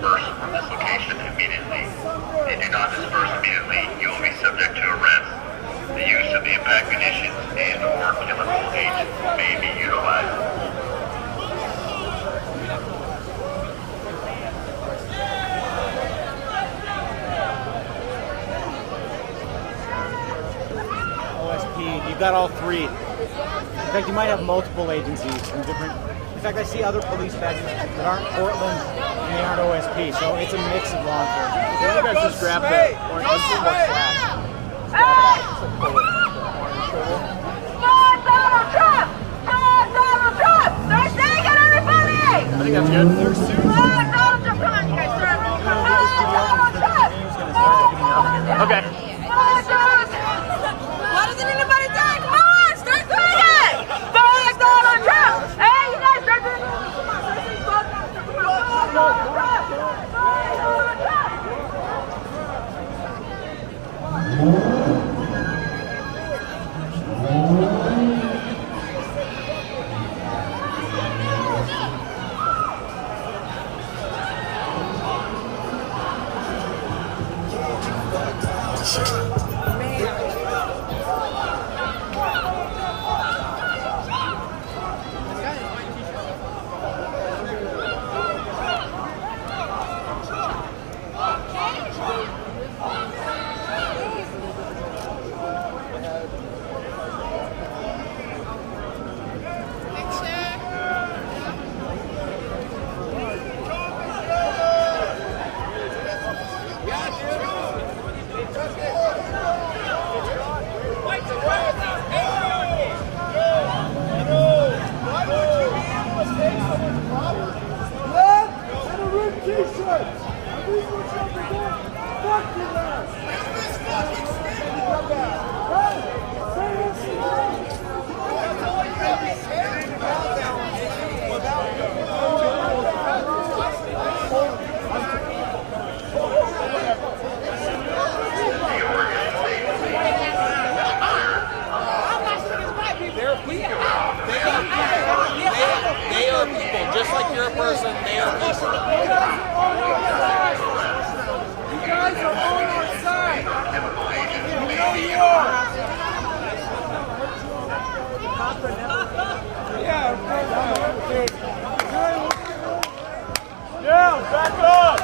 disperse from this location immediately. If you do not disperse immediately, you will be subject to arrest. The use of the impact munitions and/or chemical agents may be utilized. You've got all three. In fact, you might have multiple agencies from different. In fact, I see other police badges that aren't Portland and they aren't OSP, so it's a mix of law enforcement. You guys just grab the orange flag. Donald Trump! Donald Trump! They're saying it, everybody! I think that's good. Donald Trump! Come on, you guys, sir! Donald Trump! Okay. Why doesn't anybody do it? Come on, start doing it! Fuck Donald Trump! Hey, you guys start doing it! Come on, start saying fuck Donald Trump! Just like you're a person, they are people. You guys are on our side. You know you are. Yeah, back up.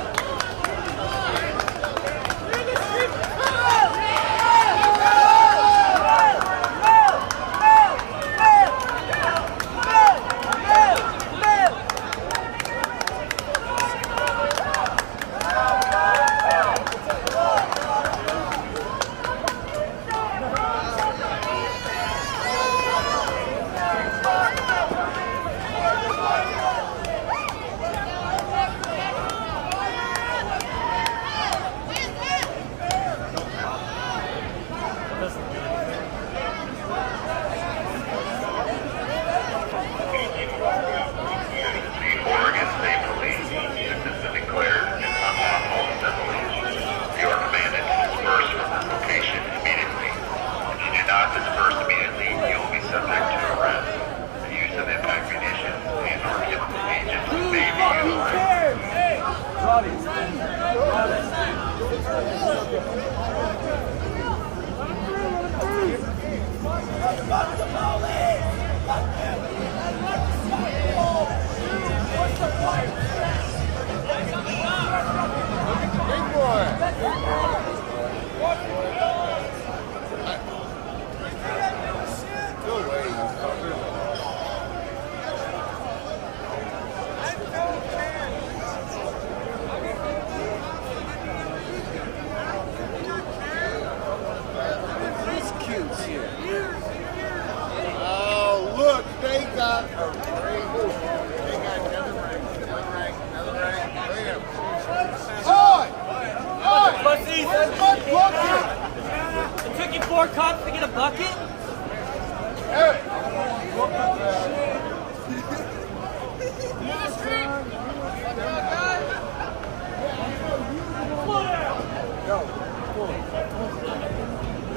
It took you 4 cops to get a bucket?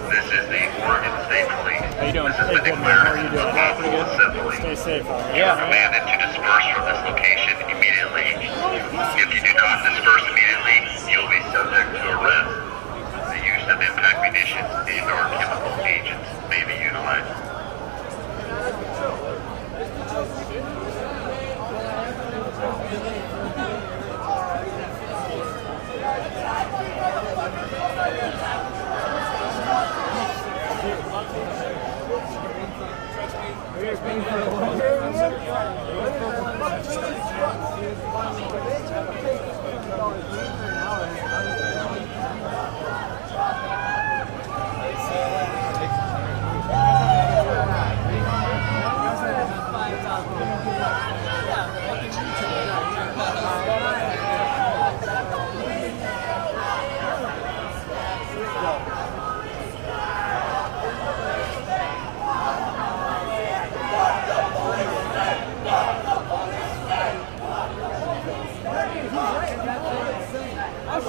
This is the Oregon State Police. How you doing? This has Hey, been good, man. How are declared you doing? a lawful assembly. Stay safe out You there. are commanded to disperse from this location immediately. Give If you do not disperse immediately, you'll be subject to arrest. The use of impact munitions and/or chemical agents may be utilized.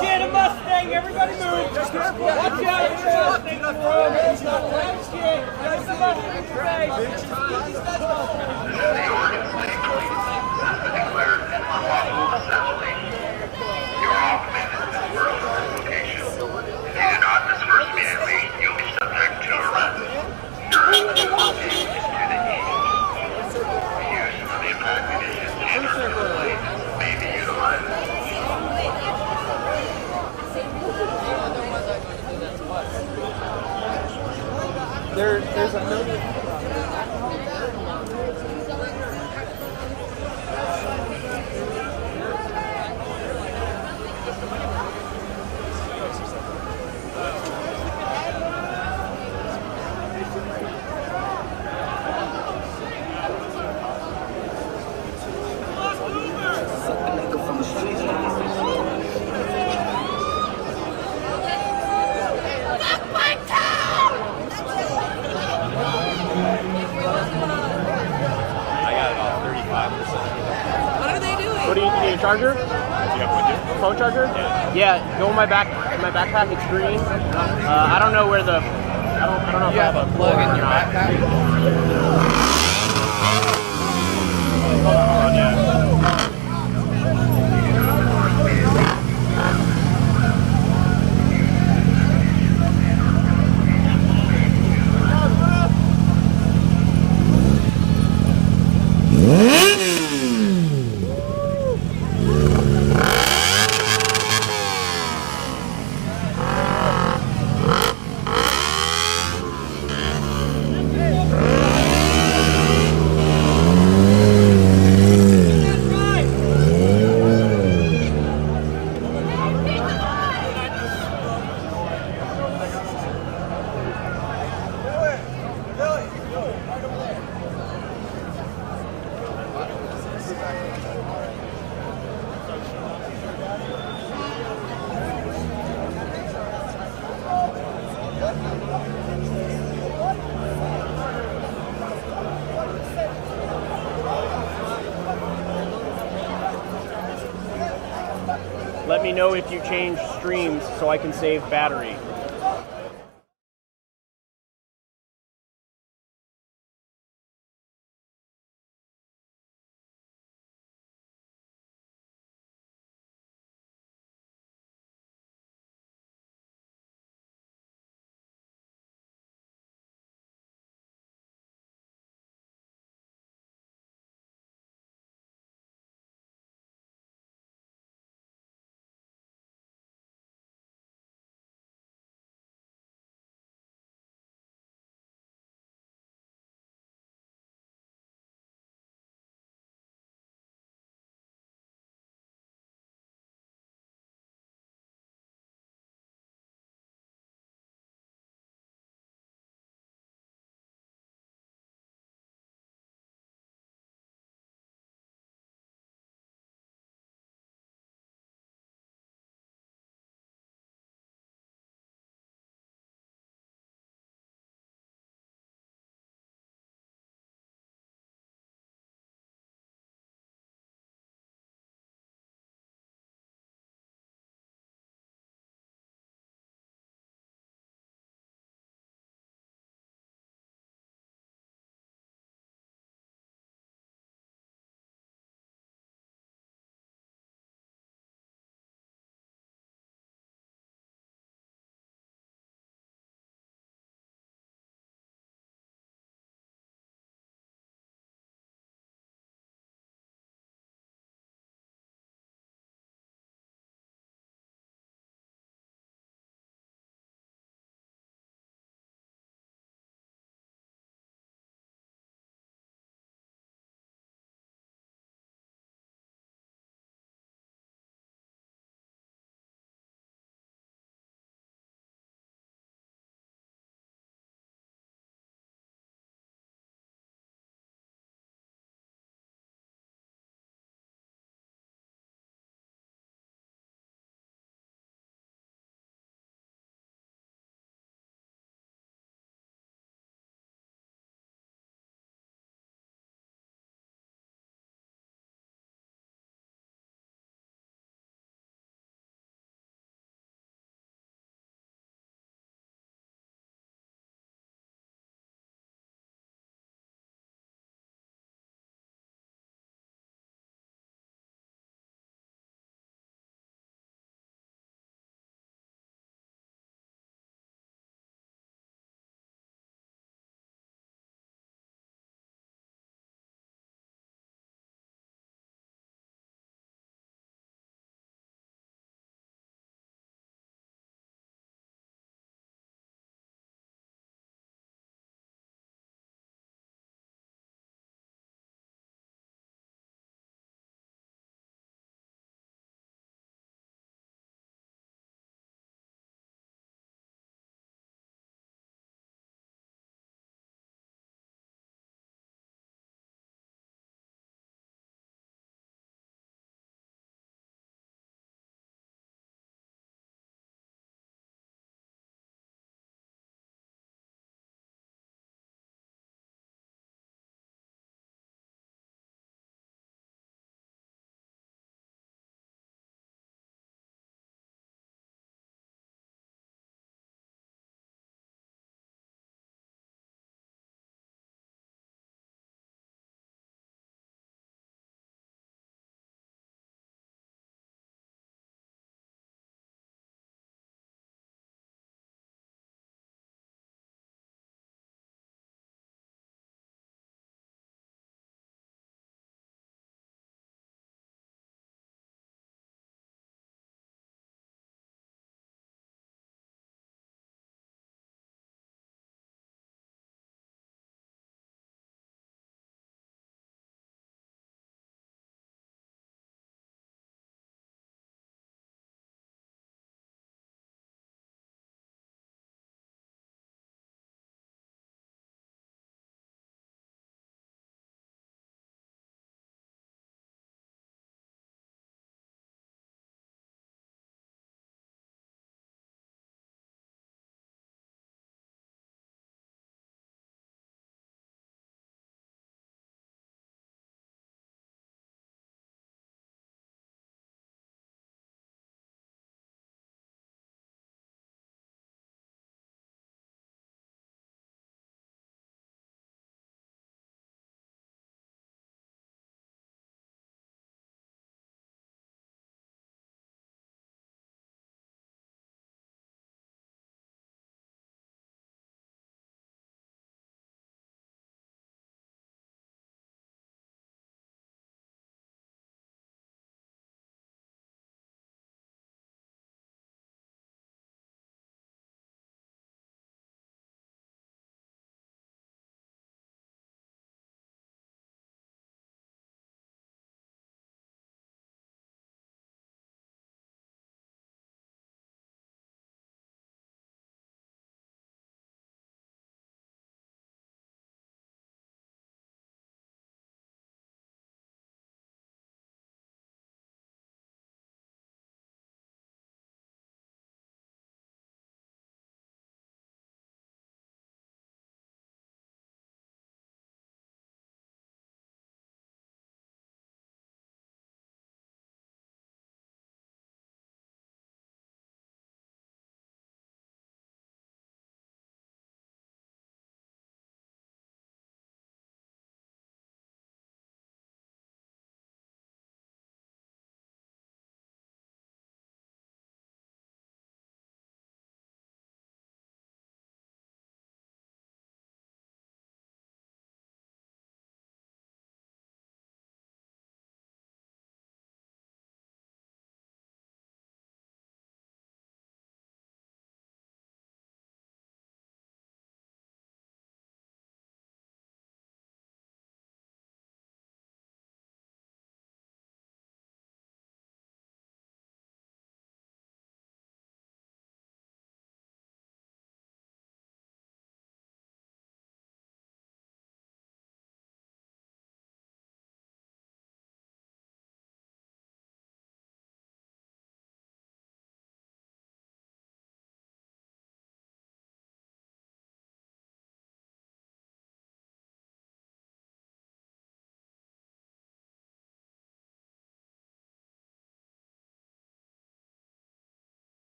Shit, a Mustang! Everybody move! Watch out! The Oregon State Police has been declared an unlawful assembly. You are all commanded to disperse from this location. If you do not disperse immediately, you'll be subject to arrest. Your arrest is proceed to the east. The use of the impact munitions and chemical agents may be utilized. There's a million. What do you need? A charger? Do you have one too? A phone charger? Yeah. Go in my backpack. It's green. I don't know where the. I don't know if I have a plug in your backpack. Hold on, yeah. Let me know if you change streams so I can save battery.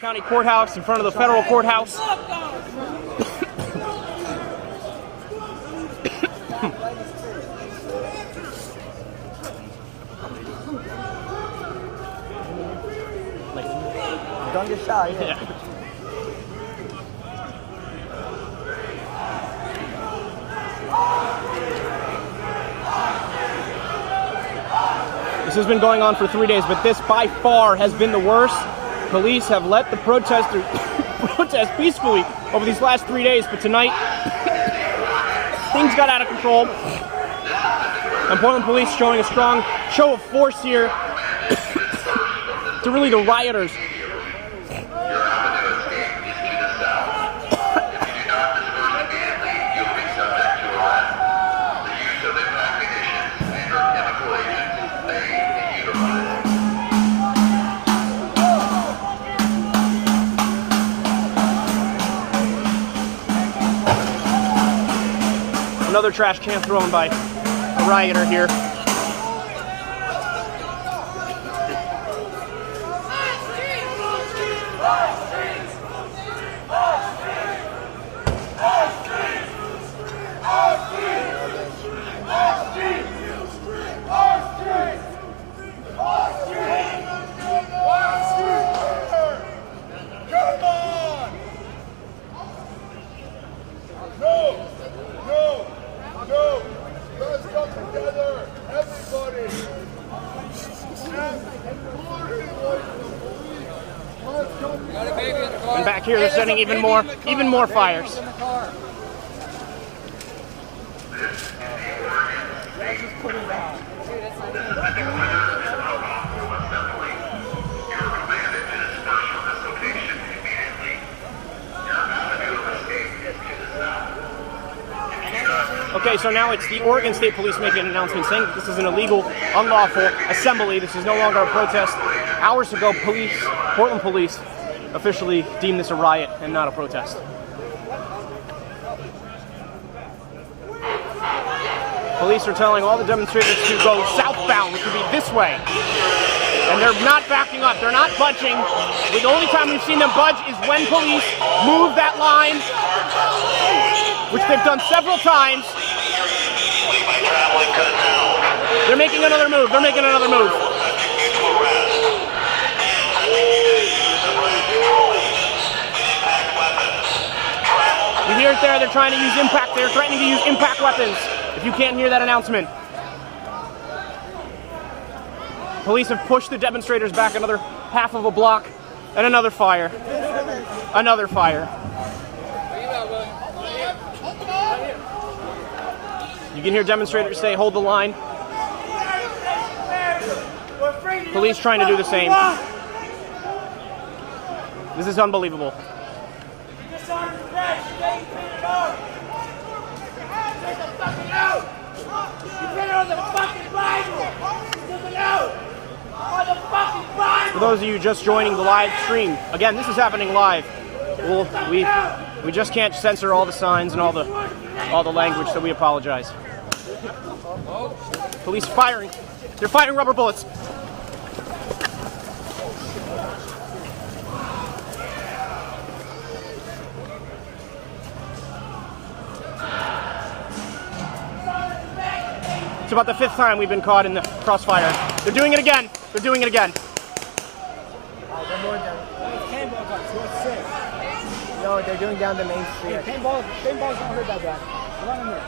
County Courthouse in front of the federal courthouse. Don't get shot. Yeah. This has been going on for 3 days, but this by far has been the worst. Police have let the protesters protest peacefully over these last 3 days, but tonight things got out of control. And Portland police showing a strong show of force here to really the rioters. Another trash can thrown by a rioter here. And back here they're setting even more fires. Okay, so now it's the Oregon State Police making an announcement saying that this is an illegal, unlawful assembly. This is no longer a protest. Hours ago, Portland police officially deemed this a riot and not a protest. Police are telling all the demonstrators to go southbound, which would be this way. And they're not backing up. They're not budging. The only time we've seen them budge is when police move that line, which they've done several times. They're making another move. They're making another move. You hear it there. They're trying to use impact. They're threatening to use impact weapons. If you can't hear that announcement. Police have pushed the demonstrators back another half of a block, and another fire. Another fire. You can hear demonstrators say, "Hold the line." Police trying to do the same. This is unbelievable. For those of you just joining the live stream, again, this is happening live. We just can't censor all the signs and all the language, so we apologize. Police firing. They're firing rubber bullets. It's about the 5th time we've been caught in the crossfire. They're doing it again. They're doing it again. No, they're doing down the main street. Paintball's not hurt that bad. Run in there.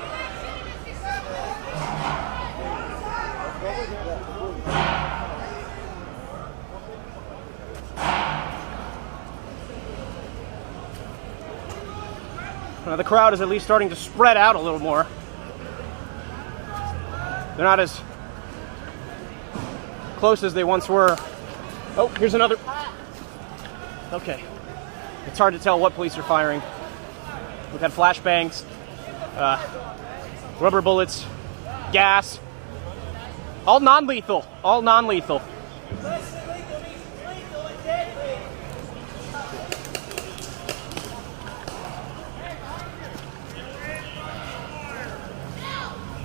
Now the crowd is at least starting to spread out a little more. They're not as close as they once were. Oh, here's another. Okay. It's hard to tell what police are firing. We've had flashbangs, rubber bullets, gas. All non-lethal. All non-lethal.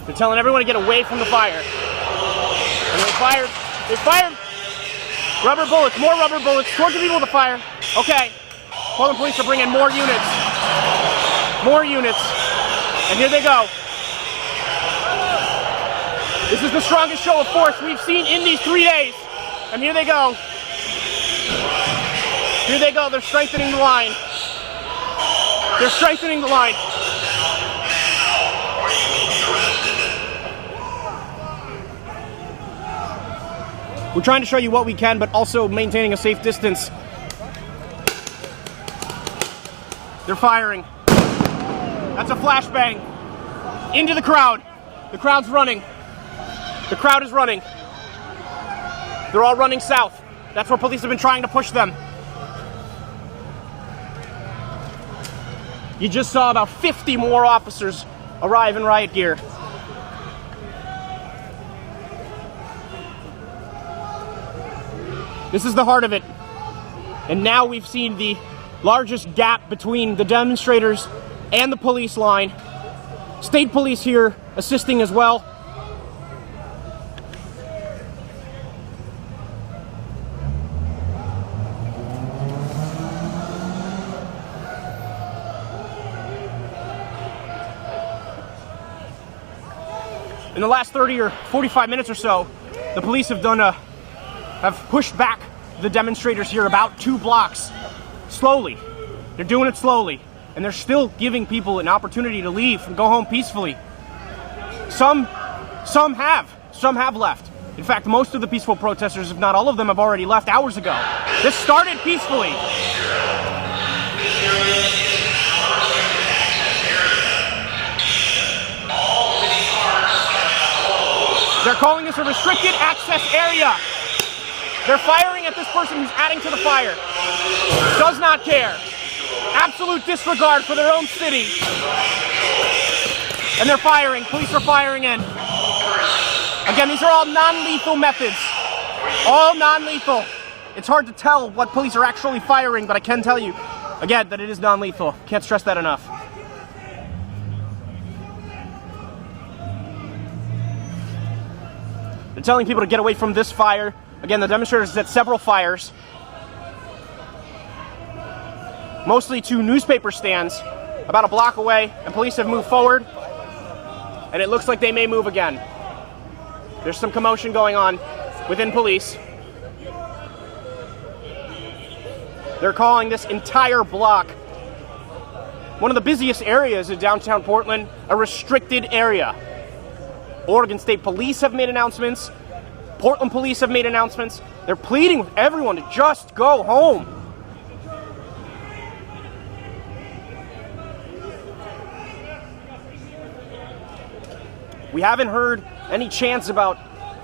They're telling everyone to get away from the fire. And they fired. Rubber bullets, more rubber bullets towards the people with the fire. Okay. Portland police are bringing more units. More units. And here they go. This is the strongest show of force we've seen in these 3 days. And here they go. Here they go. They're strengthening the line. They're strengthening the line. We're trying to show you what we can, but also maintaining a safe distance. They're firing. That's a flashbang. Into the crowd. The crowd's running. The crowd is running. They're all running south. That's where police have been trying to push them. You just saw about 50 more officers arrive in riot gear. This is the heart of it. And now we've seen the largest gap between the demonstrators and the police line. State police here assisting as well. In the last 30 or 45 minutes or so, the police have pushed back the demonstrators here about 2 blocks. Slowly. They're doing it slowly. And they're still giving people an opportunity to leave and go home peacefully. Some have left. In fact, most of the peaceful protesters, if not all of them, have already left hours ago. This started peacefully. They're calling this a restricted access area. They're firing at this person who's adding to the fire. Does not care. Absolute disregard for their own city. And they're firing. Police are firing in. Again, these are all non-lethal methods. All non-lethal. It's hard to tell what police are actually firing, but I can tell you, again, that it is non-lethal. Can't stress that enough. They're telling people to get away from this fire. Again, the demonstrators set several fires. Mostly to newspaper stands about a block away, and police have moved forward. And it looks like they may move again. There's some commotion going on within police. They're calling this entire block, one of the busiest areas in downtown Portland, a restricted area. Oregon State Police have made announcements. Portland Police have made announcements. They're pleading with everyone to just go home. We haven't heard any chants about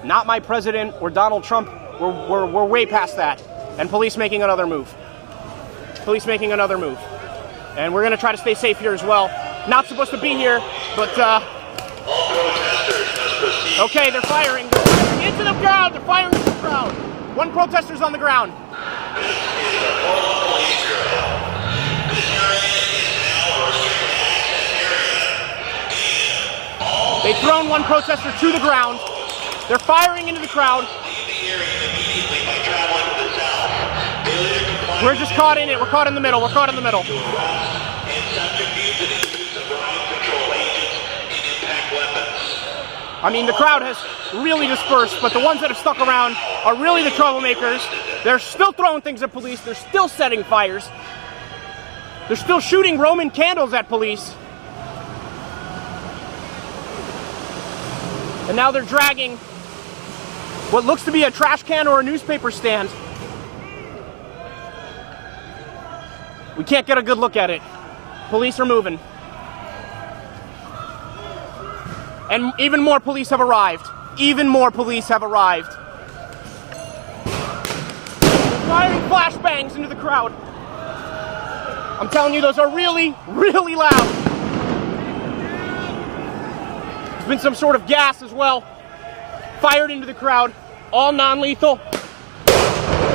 not my president or Donald Trump. We're way past that. And police making another move. Police making another move. And we're going to try to stay safe here as well. Not supposed to be here, but okay, they're firing. Into the crowd. They're firing into the crowd. One protester's on the ground. They've thrown one protester to the ground. They're firing into the crowd. We're just caught in it. We're caught in the middle. We're caught in the middle. I mean, the crowd has really dispersed, but the ones that have stuck around are really the troublemakers. They're still throwing things at police. They're still setting fires. They're still shooting Roman candles at police. And now they're dragging what looks to be a trash can or a newspaper stand. We can't get a good look at it. Police are moving. And even more police have arrived. Even more police have arrived. Firing flashbangs into the crowd. I'm telling you, those are really, really loud. There's been some sort of gas as well. Fired into the crowd. All non-lethal.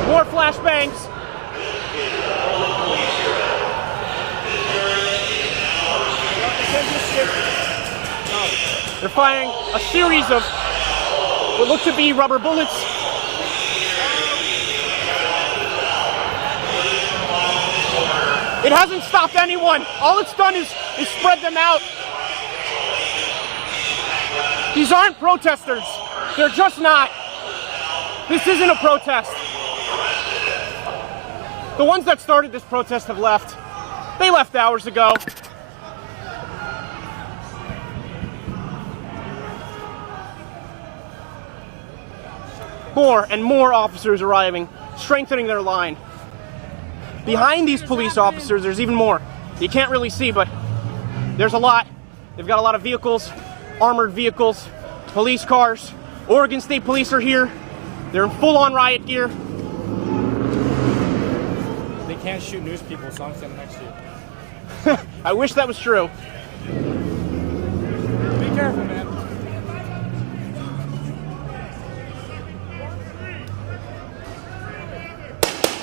More flashbangs. They're firing a series of what look to be rubber bullets. It hasn't stopped anyone. All it's done is spread them out. These aren't protesters. They're just not. This isn't a protest. The ones that started this protest have left. They left hours ago. More and more officers arriving, strengthening their line. Behind these police officers, there's even more. You can't really see, but there's a lot. They've got a lot of vehicles, armored vehicles, police cars. Oregon State Police are here. They're in full-on riot gear. They can't shoot news people, so I'm standing next to you. I wish that was true. Be careful, man.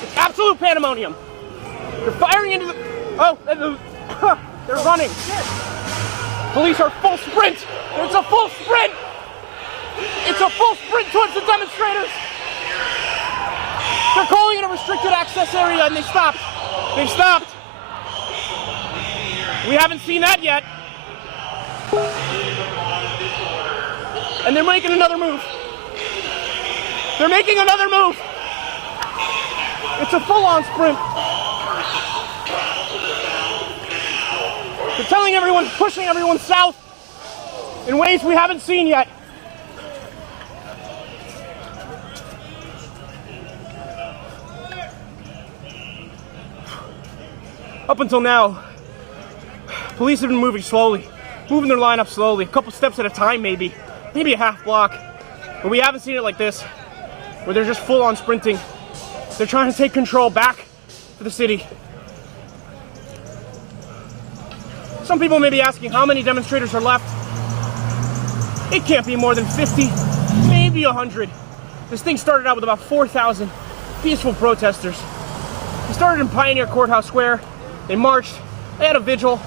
It's absolute pandemonium. They're firing into the... Oh, they're running. Police are full sprint. It's a full sprint. It's a full sprint towards the demonstrators. They're calling it a restricted access area, and they stopped. They've stopped. We haven't seen that yet. And they're making another move. They're making another move. It's a full-on sprint. They're telling everyone, pushing everyone south in ways we haven't seen yet. Up until now, police have been moving slowly, moving their line up slowly, a couple steps at a time maybe a half block. But we haven't seen it like this, where they're just full on sprinting. They're trying to take control back to the city. Some people may be asking how many demonstrators are left. It can't be more than 50, maybe 100. This thing started out with about 4,000 peaceful protesters. They started in Pioneer Courthouse Square. They marched, they had a vigil.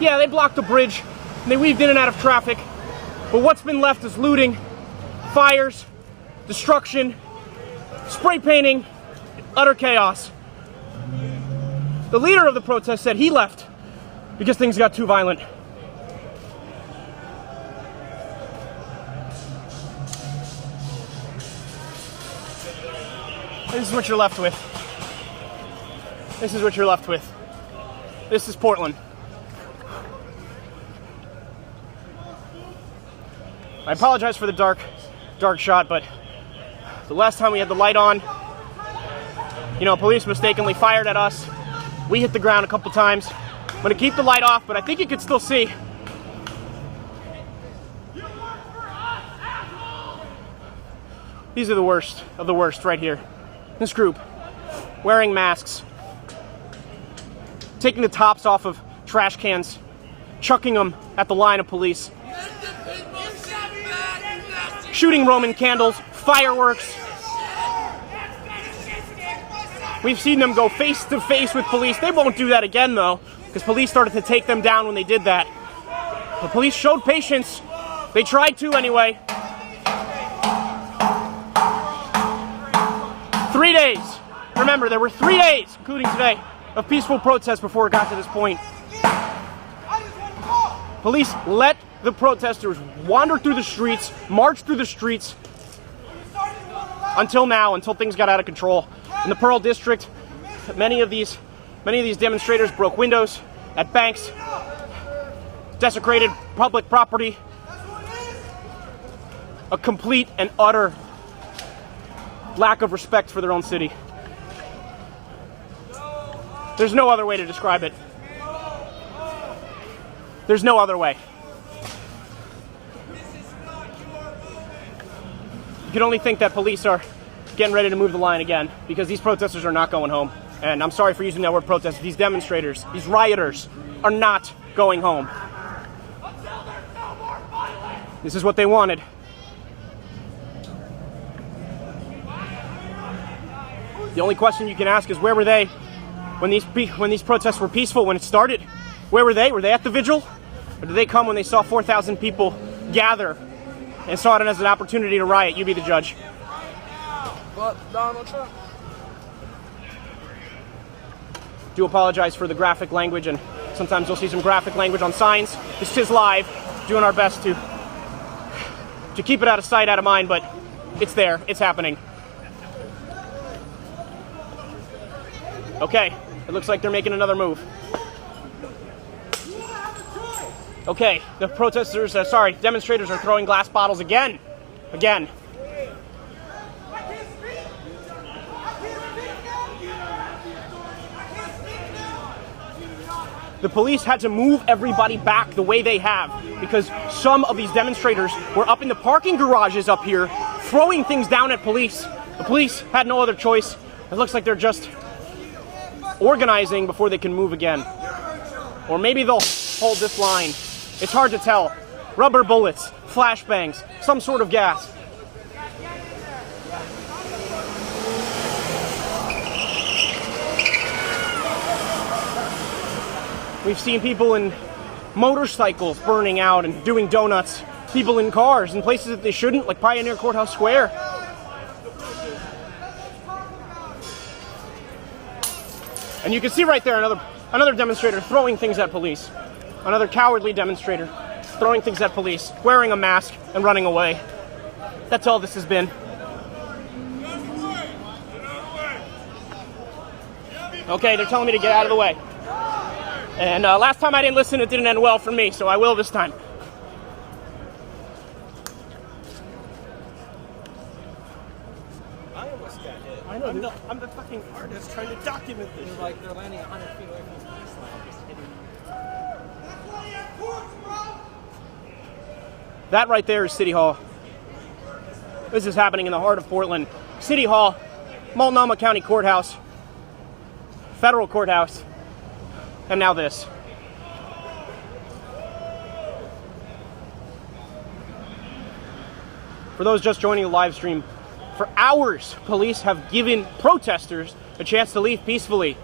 Yeah, they blocked the bridge, and they weaved in and out of traffic. But what's been left is looting, fires, destruction, spray painting, utter chaos. The leader of the protest said he left because things got too violent. This is what you're left with. This is what you're left with. This is Portland. I apologize for the dark shot, but the last time we had the light on, police mistakenly fired at us. We hit the ground a couple times. I'm gonna keep the light off, but I think you can still see. These are the worst of the worst right here. This group, wearing masks, taking the tops off of trash cans, chucking them at the line of police, shooting Roman candles, fireworks. We've seen them go face to face with police. They won't do that again, though, because police started to take them down when they did that. The police showed patience. They tried to anyway. 3 days. Remember, there were 3 days, including today, of peaceful protests before it got to this point. Police let the protesters wander through the streets, march through the streets, until now, until things got out of control. In the Pearl District, many of these demonstrators broke windows at banks, desecrated public property. A complete and utter lack of respect for their own city. There's no other way to describe it. There's no other way. You can only think that police are getting ready to move the line again, because these protesters are not going home. And I'm sorry for using that word protest. These demonstrators, these rioters, are not going home. This is what they wanted. The only question you can ask is, where were they when these protests were peaceful, when it started? Where were they? Were they at the vigil? Or did they come when they saw 4,000 people gather and saw it as an opportunity to riot? You be the judge. Fuck Donald Trump. Do apologize for the graphic language, and sometimes you'll see some graphic language on signs. This is live, doing our best to keep it out of sight, out of mind, but it's there, it's happening. Okay, it looks like they're making another move. Okay, the demonstrators are throwing glass bottles again. Again. The police had to move everybody back the way they have because some of these demonstrators were up in the parking garages up here throwing things down at police. The police had no other choice. It looks like they're just organizing before they can move again. Or maybe they'll hold this line. It's hard to tell. Rubber bullets, flashbangs, some sort of gas. We've seen people in motorcycles burning out and doing donuts. People in cars in places that they shouldn't, like Pioneer Courthouse Square. And you can see right there another demonstrator throwing things at police. Another cowardly demonstrator throwing things at police, wearing a mask and running away. That's all this has been. Okay, they're telling me to get out of the way. And last time I didn't listen, it didn't end well for me, so I will this time. I almost got hit. I know, I'm the fucking artist trying to document this. They're like, they're landing 100 feet away from the police line. Just hitting. That right there is City Hall. This is happening in the heart of Portland. City Hall, Multnomah County Courthouse, Federal Courthouse, and now this. For those just joining the live stream, for hours, police have given protesters a chance to leave peacefully.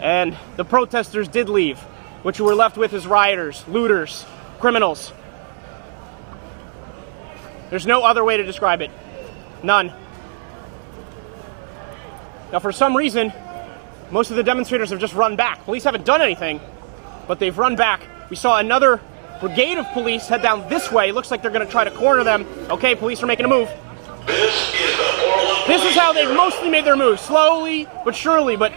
And the protesters did leave. What you were left with is rioters, looters, criminals. There's no other way to describe it. None. Now, for some reason, most of the demonstrators have just run back. Police haven't done anything, but they've run back. We saw another brigade of police head down this way. Looks like they're going to try to corner them. Okay, police are making a move. This is how they've mostly made their moves, slowly but surely. But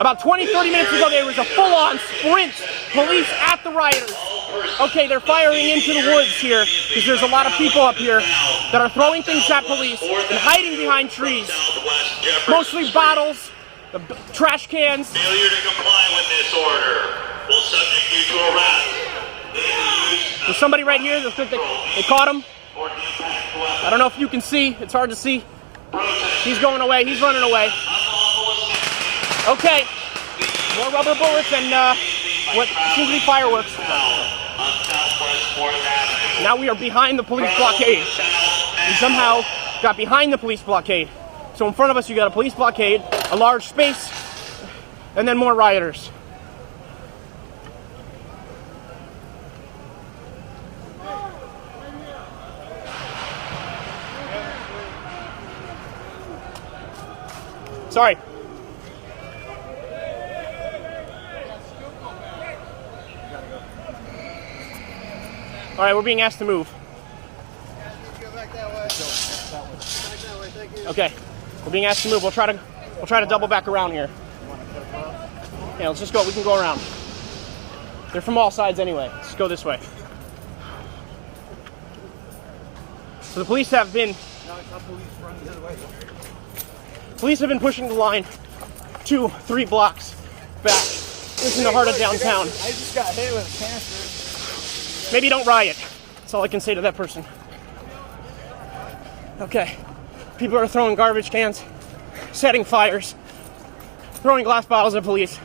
about 20, 30 minutes ago, there was a full-on sprint. Police at the rioters. Okay, they're firing into the woods here because there's a lot of people up here that are throwing things at police and hiding behind trees. Mostly bottles, trash cans. Failure to comply with this order will subject you to arrest. There's somebody right here. They caught him. I don't know if you can see. It's hard to see. He's going away. He's running away. Okay. More rubber bullets and what seems to be fireworks. Now we are behind the police blockade. We somehow got behind the police blockade. So in front of us, you got a police blockade, a large space, and then more rioters. Sorry. All right, we're being asked to move. Okay, we're being asked to move. We'll try to double back around here. Yeah, let's just go. We can go around. They're from all sides anyway. Let's go this way. So the police have been pushing the line 2-3 blocks back. This is in the heart of downtown. I just got hit with a canister. Maybe don't riot. That's all I can say to that person. Okay. People are throwing garbage cans, setting fires, throwing glass bottles at police.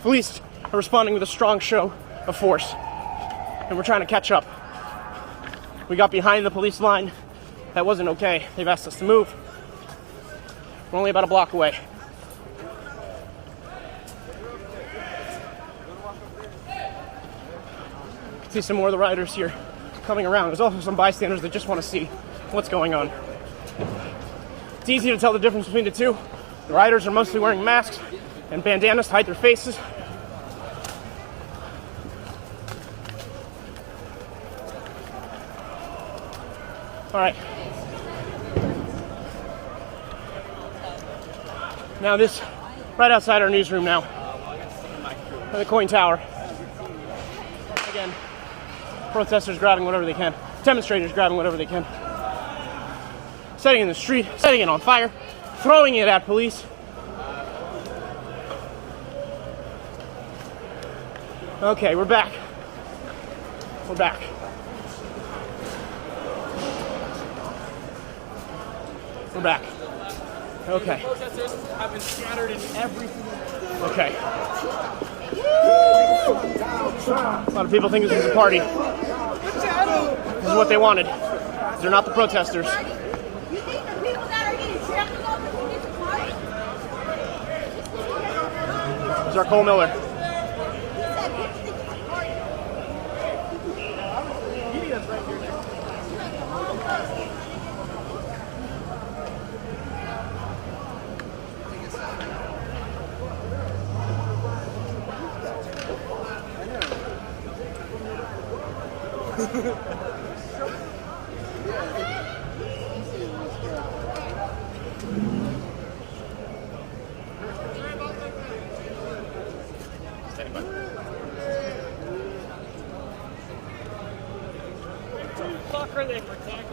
Police are responding with a strong show of force. And we're trying to catch up. We got behind the police line. That wasn't okay. They've asked us to move. We're only about a block away. See some more of the rioters here coming around. There's also some bystanders that just want to see what's going on. It's easy to tell the difference between the two. The rioters are mostly wearing masks. and bandanas to hide their faces. All right. Now this, right outside our newsroom now, at the Coin Tower. Again, protesters grabbing whatever they can, demonstrators grabbing whatever they can, setting it in the street, setting it on fire, throwing it at police. Okay, we're back. We're back. We're back. Okay. Protesters have been scattered in every single. Okay. A lot of people think this is a party. This is what they wanted. They're not the protesters. You think the people that are getting trampled over think it's a party? This is our Cole Miller. He said people think it's a party. Fuck are they protecting?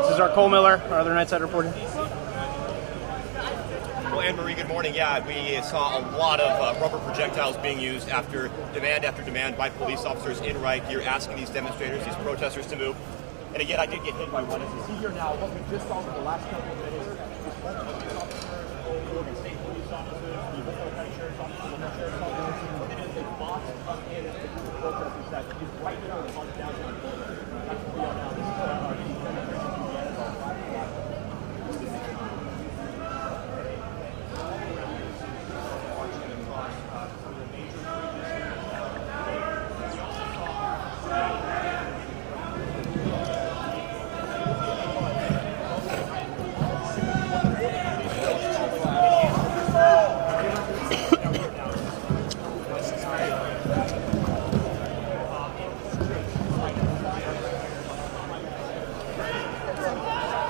This is our Cole Miller, our other Nightside reporter. Well, Anne-Marie, good morning. Yeah, we saw a lot of rubber projectiles being used after demand by police officers in riot gear asking these demonstrators, these protesters to move. And again, I did get hit by one. As you see here now, what we just saw in the last couple of minutes is multiple police officers, Oregon State police officers, the local county sheriff's office, the local sheriff's office, and as they box up in the protesters that is right there on downtown. That's where we are now. This is our demonstration began about 5 o'clock.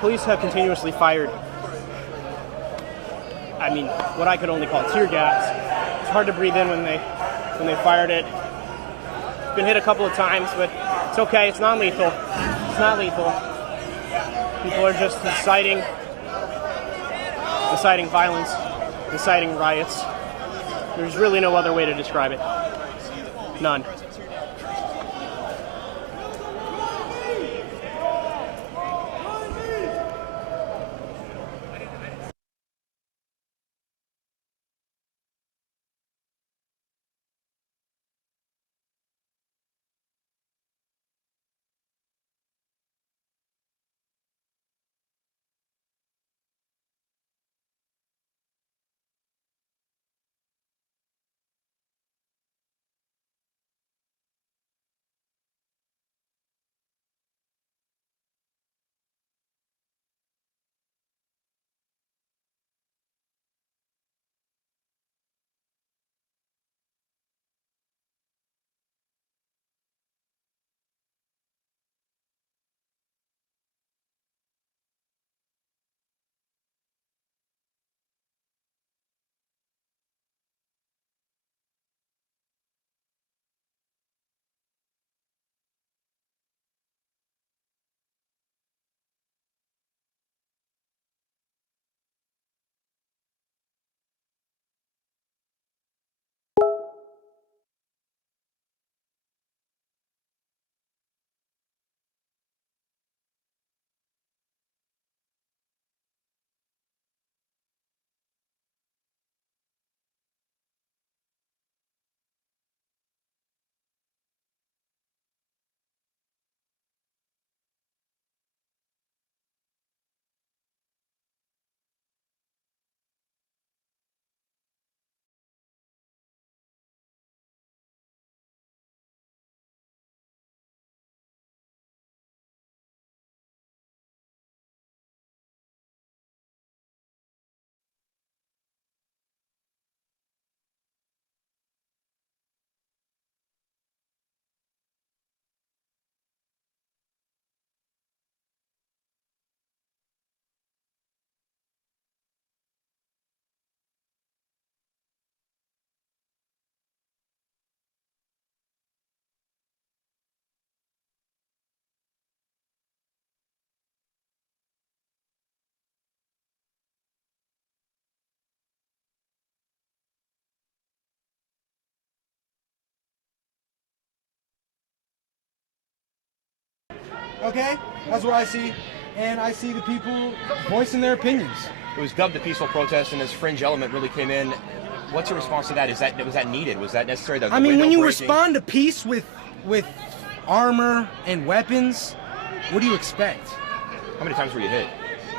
Police have continuously fired, I mean, what I could only call tear gas. It's hard to breathe in when they fired it. Been hit a couple of times, but it's okay. It's non-lethal. It's not lethal. People are just inciting violence, inciting riots. There's really no other way to describe it. None. Okay? That's what I see. And I see the people voicing their opinions. It was dubbed a peaceful protest, and this fringe element really came in. What's your response to that? Was that needed? Was that necessary? I mean, when you respond to peace with armor and weapons, what do you expect? How many times were you hit?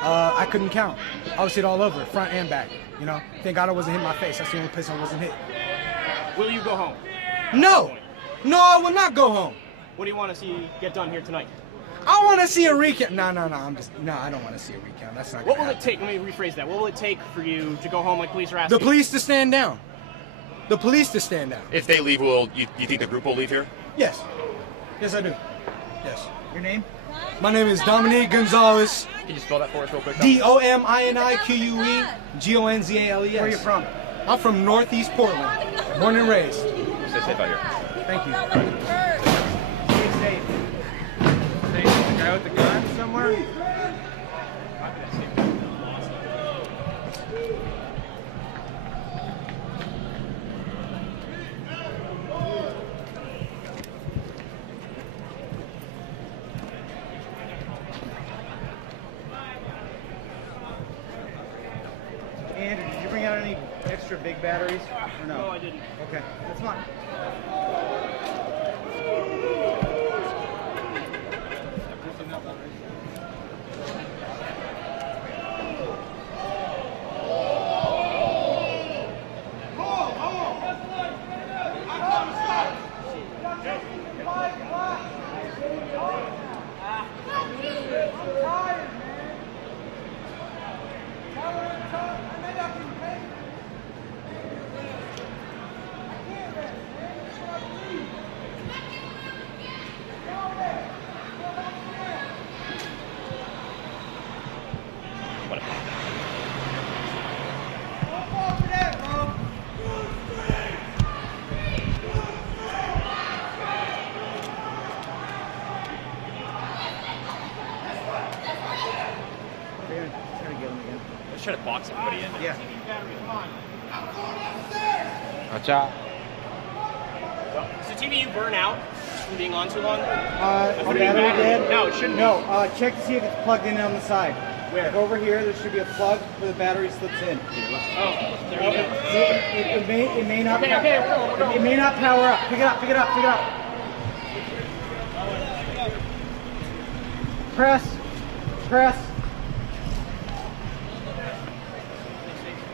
I couldn't count. I was hit all over, front and back. You know, thank God I wasn't hit in my face. That's the only place I wasn't hit. Will you go home? No, I will not go home. What do you want to see get done here tonight? I want to see a recount. No, I don't want to see a recount. That's not. What will it take? Let me rephrase that. What will it take for you to go home like police are asking? The police to stand down. The police to stand down. If they leave, you think the group will leave here? Yes. Yes, I do. Yes. Your name? My name is Dominique Gonzalez. Can you spell that for us real quick? DOMINIQUE GONZALES. Where are you from? I'm from Northeast Portland. Born and raised. Stay safe out here. Thank you. Stay safe. Stay safe. The guy with the gun somewhere? Andrew, did you bring out any extra big batteries? Or no? No, I didn't. Okay, that's fine. Let's try to box everybody in. Yeah. Watch out. Does the TV burn out from being on too long? The battery dead? No, it shouldn't. No, check to see if it's plugged in on the side. Where? Over here, there should be a plug where the battery slips in. Oh, there you go. It may not. Okay, we're going. It may not power up. Pick it up. Press.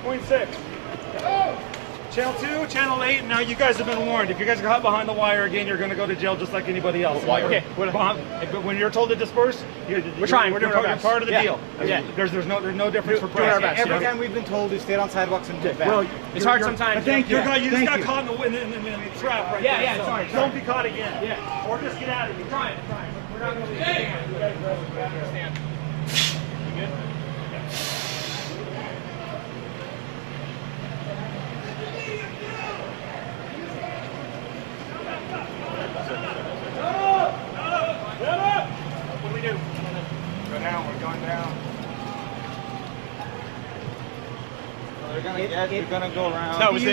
Point 6. Channel 2, Channel 8, now you guys have been warned. If you guys are caught behind the wire again, you're going to go to jail just like anybody else. Why? Okay. But when you're told to disperse, We're trying. We're doing our you're best. part of the Yeah. deal. Yeah. There's no difference for Doing our price. best. Every time we've been told to stay on sidewalks and get back. Well, It's hard sometimes. Thank you. You just Thank got you. caught in the trap right Yeah, there. yeah, so sorry. Don't be caught again. Yeah. Or just get out of here. Trying. We're not going to leave. You guys understand. You good? What do we do? Go down. We're going down. You're gonna go around. No, it was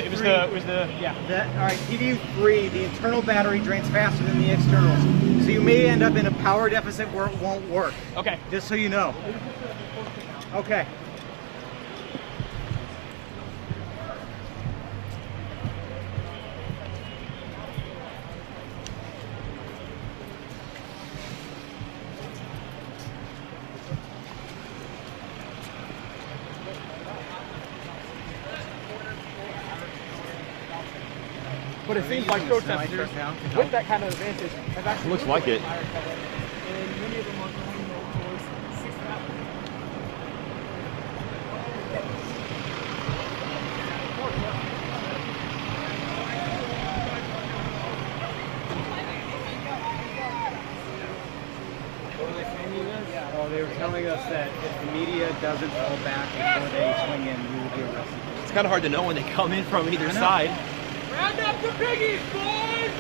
the yeah. All right, TVU3, the internal battery drains faster than the externals. So you may end up in a power deficit where it won't work. Okay. Just so you know. Okay. But it seems like protesters with that kind of advantage have actually Looks like it. Oh, they were telling us that if the media doesn't fall back before they swing in, we will be arrested. It's kind of hard to know when they come in from either side. Round up the piggies, boys!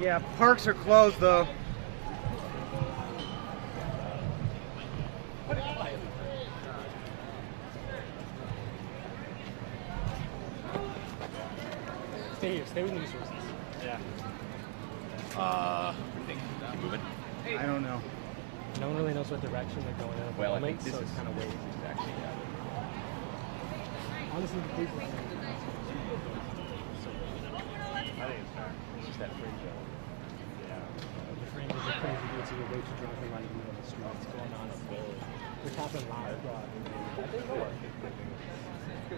Yeah, parks are closed though. Stay here. Stay with the resources. Yeah. Keep moving. I don't know. No one really knows what direction they're going in at the Well, I moment, think this so is it's kind of weird. exactly. Honestly, the police are saying I think it's fair. it's just that fringe zone. Yeah. The fringe is a crazy dude, so you're way too drunk and running in the middle of the street. What's going on up there? Which happened last broad.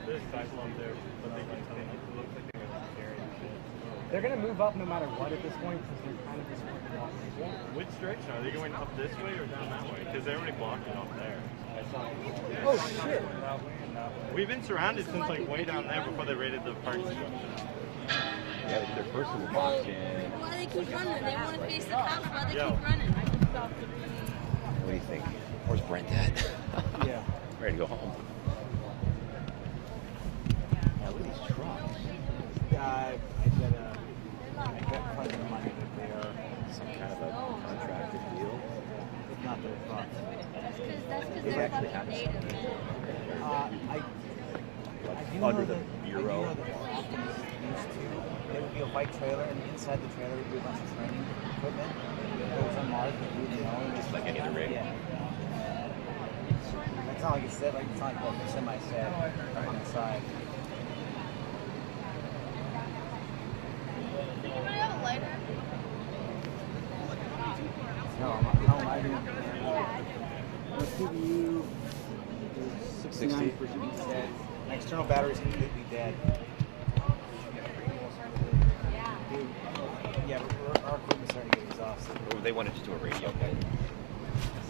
There's cyclone there, but they like it looks like they're gonna carry and shit. They're going to move up no matter what at this point because they're kind of just walking. Which direction? Are they going up this way or down that way? Because they're already blocking off there. Oh, shit. We've been surrounded since like way down there before they raided the park structure. Yeah, their first little box in. Why they keep running? They want to face the cops. Why they Yo. keep running? What do you think? Where's Brent at? Yeah. Ready to go home. Yeah, look at these trucks. I bet quite a bit of money that they are Some kind of a contracted deal. if not their thoughts. That's because It they're actually fucking happens. native. I do Under know the that, bureau. I do know that often used to. There would be a white trailer, and inside the trailer would be a bunch of training equipment. That was unmarked, and you would know, Just like any other rig. Yeah. It's not like it's set, like it's not like a semi-set up on the side. Anybody have a lighter? No, how am I doing? The CPU is 69% dead. My external battery is completely dead. Dude, yeah, our equipment's starting to get exhausted. Or they wanted to do a radio. Okay.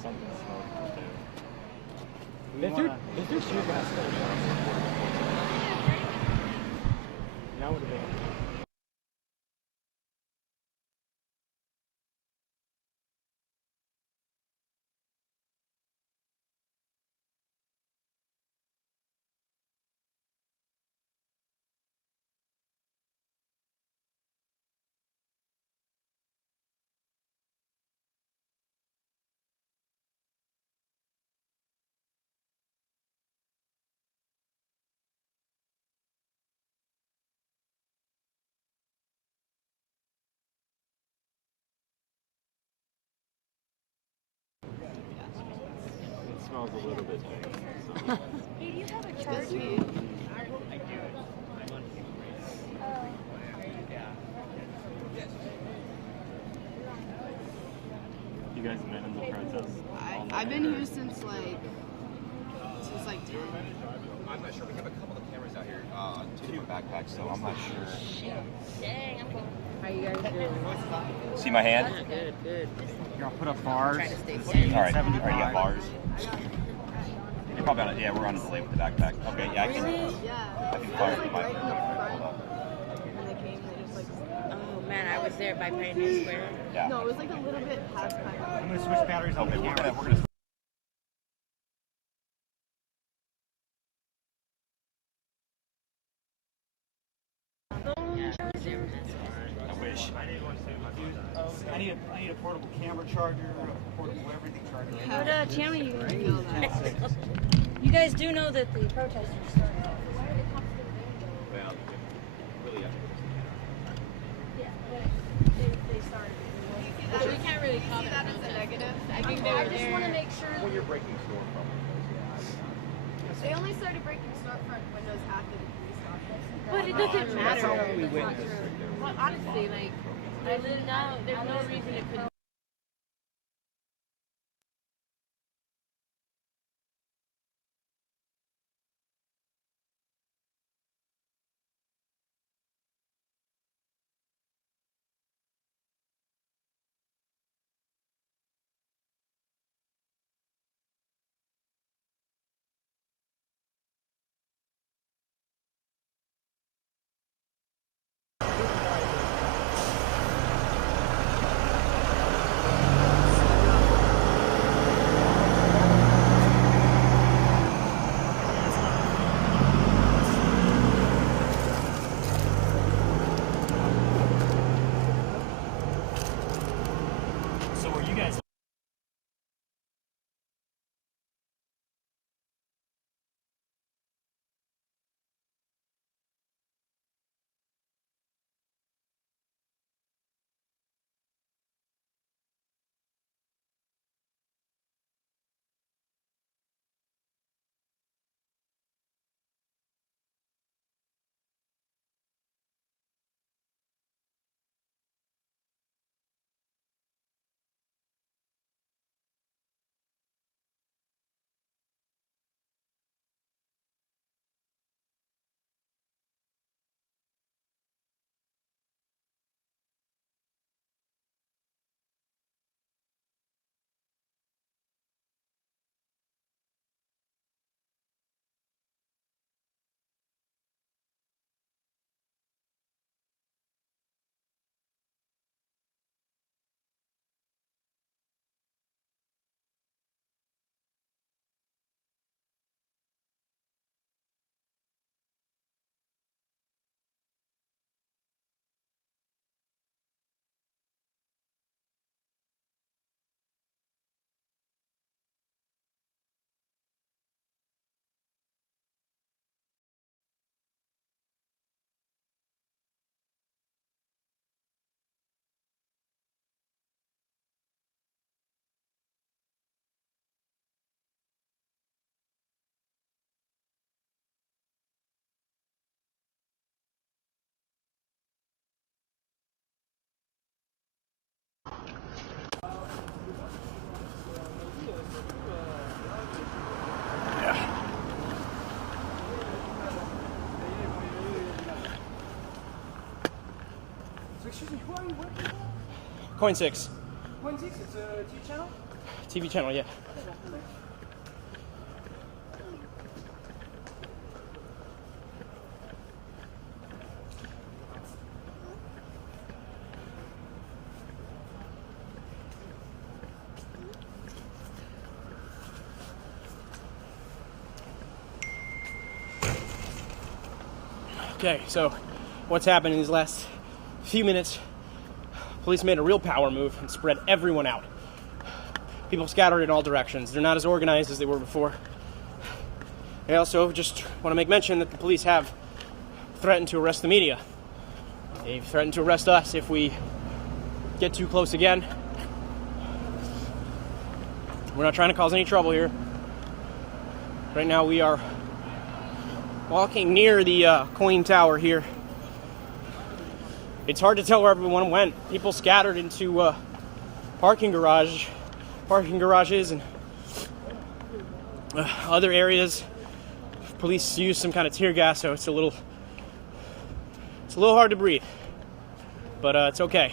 Something's wrong. If you're tear gas station, that would have been. It smells a little bit big. So. Hey, do you have a charger? You guys met in the protest? I've been here since like 10. I'm not sure. We have a couple of cameras out here, two different backpacks, so I'm not sure. Dang, I'm going. How you guys doing? See my hand? Good, good. Here, I'll put up bars. Trying to stay This safe. is All right. 75. All right, you got bars. You're probably on it. Yeah, we're on a delay with the backpack. Okay, yeah, I can. Yeah. I can fire Like from my. right in the front, Hold up. and they came and they just like. Oh man, I was there by Pioneer Square. Yeah. No, it was like a little bit past I'm Pioneer. going to switch batteries on Okay, the we're camera. gonna. I wish. I need a portable camera charger, a portable everything charger. What channel you guys? Feel that. You guys do know that the protesters started off. Well, really. Yeah, they started. Which we can't really comment that as a negative. I think they I were just there. want to make sure. When you're breaking storefront. They only started breaking storefront windows after the police got there. But it doesn't matter. That's all we It's not witnessed. true. Well, honestly, like, There's no reason it couldn't. Excuse me, who are you working for? Coin 6. Coin 6, it's a TV channel? TV channel, yeah. Okay, so what's happened in these last few minutes? Police made a real power move and spread everyone out. People scattered in all directions. They're not as organized as they were before. I also just want to make mention that the police have threatened to arrest the media. They've threatened to arrest us if we get too close again. We're not trying to cause any trouble here. Right now we are walking near the coin tower here. It's hard to tell where everyone went. People scattered into parking garages and other areas. Police used some kind of tear gas, so it's a little hard to breathe. But it's okay.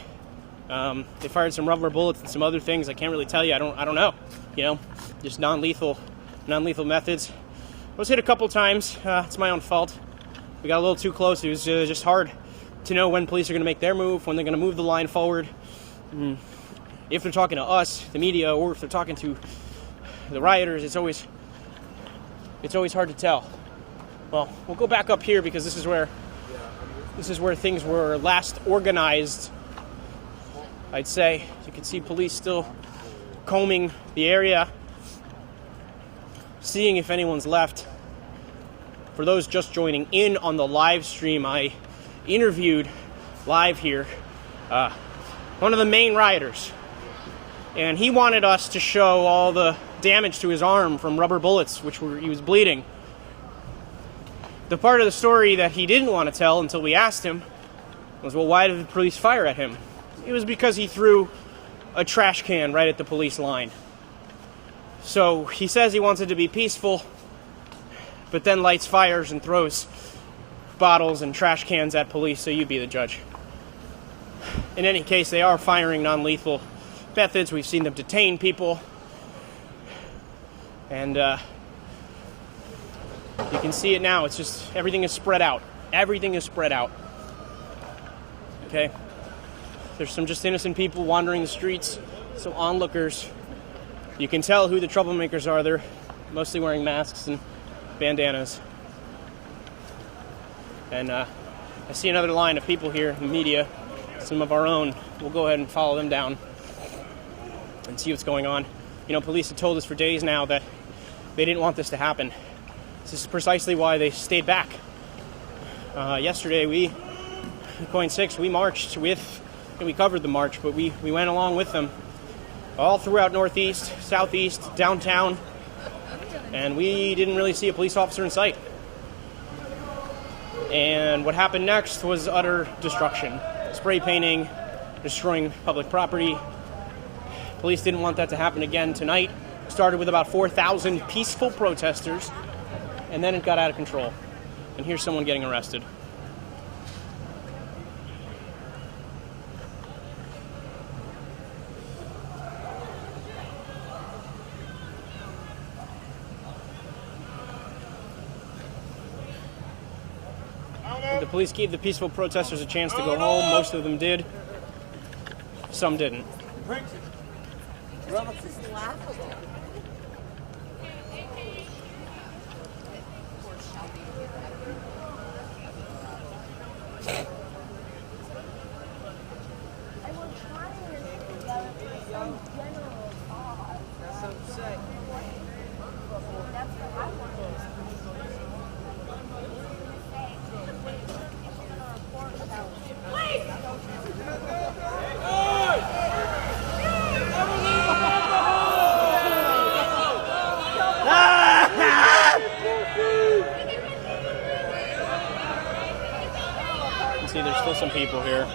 They fired some rubber bullets and some other things. I can't really tell you. I don't know. You know, just non-lethal methods. I was hit a couple times. It's my own fault. We got a little too close. It was just hard to know when police are going to make their move, when they're going to move the line forward. If they're talking to us, the media, or if they're talking to the rioters, it's always hard to tell. Well, we'll go back up here because this is where things were last organized. I'd say you can see police still combing the area, seeing if anyone's left. For those just joining in on the live stream, I interviewed live here one of the main rioters, and he wanted us to show all the damage to his arm from rubber bullets, he was bleeding. The part of the story that he didn't want to tell until we asked him was, well, why did the police fire at him? It was because he threw a trash can right at the police line. So he says he wants it to be peaceful, but then lights fires and throws bottles and trash cans at police, so you be the judge. In any case, they are firing non-lethal methods. We've seen them detain people. And you can see it now. It's just, everything is spread out. Everything is spread out. Okay? There's some just innocent people wandering the streets, some onlookers. You can tell who the troublemakers are. They're mostly wearing masks and bandanas. And I see another line of people here, the media, some of our own. We'll go ahead and follow them down and see what's going on. You know, police have told us for days now that they didn't want this to happen. This is precisely why they stayed back. Yesterday, Coin 6, we marched with, and we covered the march, but we went along with them all throughout Northeast, Southeast, downtown, and we didn't really see a police officer in sight. And what happened next was utter destruction. Spray painting, destroying public property. Police didn't want that to happen again tonight. Started with about 4,000 peaceful protesters, and then it got out of control. And here's someone getting arrested. The police gave the peaceful protesters a chance to go home. Most of them did. Some didn't. See, there's still some people here.